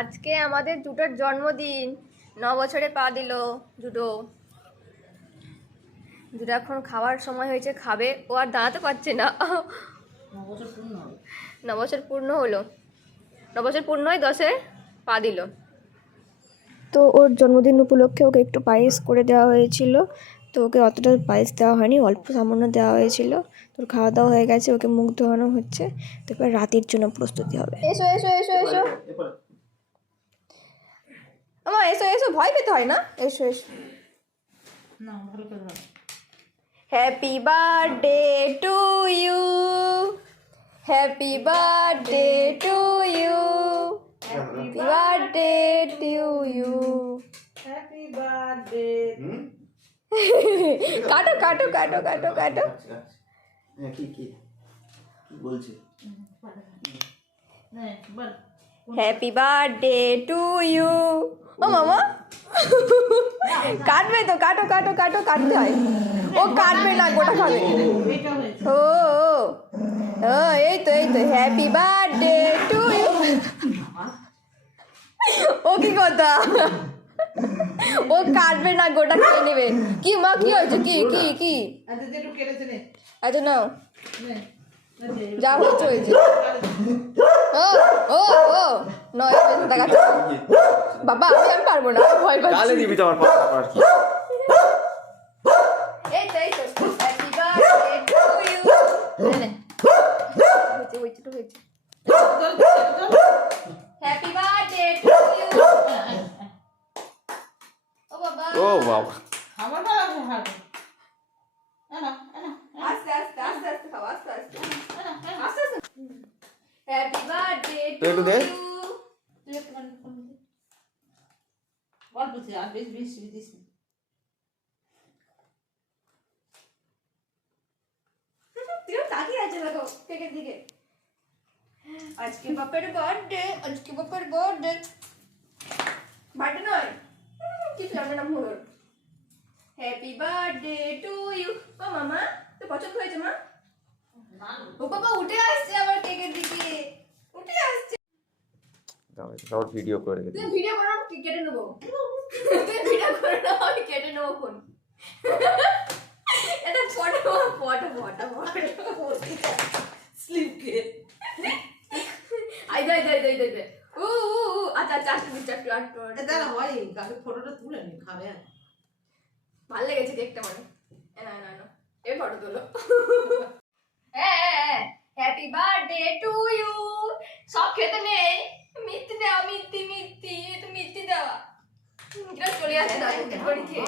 আজকে আমাদের জুটোর জন্মদিন। 9 বছরে পা দিল জুটো। জুটো এখন খাওয়ার সময় হয়েছে, খাবে। ও আর দাঁড়াতে পারছে না। 9 বছর পূর্ণ হলো। 9 বছর পূর্ণ হয় 10-এ পা দিল। তো ওর জন্মদিন উপলক্ষে ওকে একটু পায়েস করে দেওয়া হয়েছিল। তো ওকে অতটা পায়েস দেওয়া হয়নি, অল্প সামান্য দেওয়া হয়েছিল। তোর খাওয়া দাওয়া হয়ে গেছে, ওকে মুখ ধোয়ানো হচ্ছে। তো এবার রাতের জন্য প্রস্তুতি হবে। এসো এসো এসো এসো আমার, এসো এসো, ভয় পেতে হয় না। এসো এসো। Happy birthday to you, happy birthday to you, happy birthday to you, happy birthday. কাটো কাটো কাটো কাটো কাটো। কি কি বলছে? Happy birthday to you. ও মামা কাটবে তো, কাটো কাটো কাটো, কাটতে হয়। ও কাটবে না, গোটা খাবে। ও ও এই তো এই তো, হ্যাপি বার্থডে টু ইউ। ও কি কথা, ও কাটবে না, গোটা খেয়ে নেবে। কি মা, কি হয়েছে? কি কি কি? আচ্ছা নাও, যা হয়েছে হয়েছে। ও ও ও নয় দেখাচ্ছে। বাবা আমি পারবো না, ভয় পাচ্ছি। গালে দিবি তো আমার আর কি। এই তো এই তো, হ্যাপি বার্থডে টু ইউ। হয়েছে হয়েছে তো হয়েছে। Happy birthday to you. ও বাবা, ও বাবা, আমার ভালো ভালো। আস্তে আস্তে আস্তে আস্তে খাও, আস্তে আস্তে আস্তে আস্তে। হ্যাপি বার্থডে টু একটু দে। ইউ। তুই একটু বল বুঝি আর বেশ বেশি দিস না। তুইও তাকিয়ে আছে দেখো কেকের দিকে। আজকে বাপের বার্থডে, আজকে বাপের বার্থডে। বার্থডে নয়, কিছু জানে না ভুল। Happy birthday to you. ও মামা, তো পছন্দ হয়েছে মা? ও বাবা উঠে আসছে আবার কেকের দিকে, উঠে আসছে। দাও ভিডিও করে রেখে তুই ভিডিও করো, কি কেটে নেবো। তুই ভিডিও করে না, আমি কেটে নেবো ফোন। এটা ফটো ফটো ফটো ফটো স্লিপ কে আই দে দে দে দে দে। ও আচ্ছা আচ্ছা, চারটে দাঁড়া হয় কাকে ফটোটা তুলে নি খাবে আর ভালো লেগেছে কেকটা মানে। না না না, এই ফটো তোলো। হ্যাঁ, হ্যাপি বার্থডে টু ইউ। সব খেতে নেই, মিথ্যে দেওয়া, মিথ্যে মিথ্যে, তো মিথ্যে দেওয়া। চলে আসছে দাদু খেয়ে।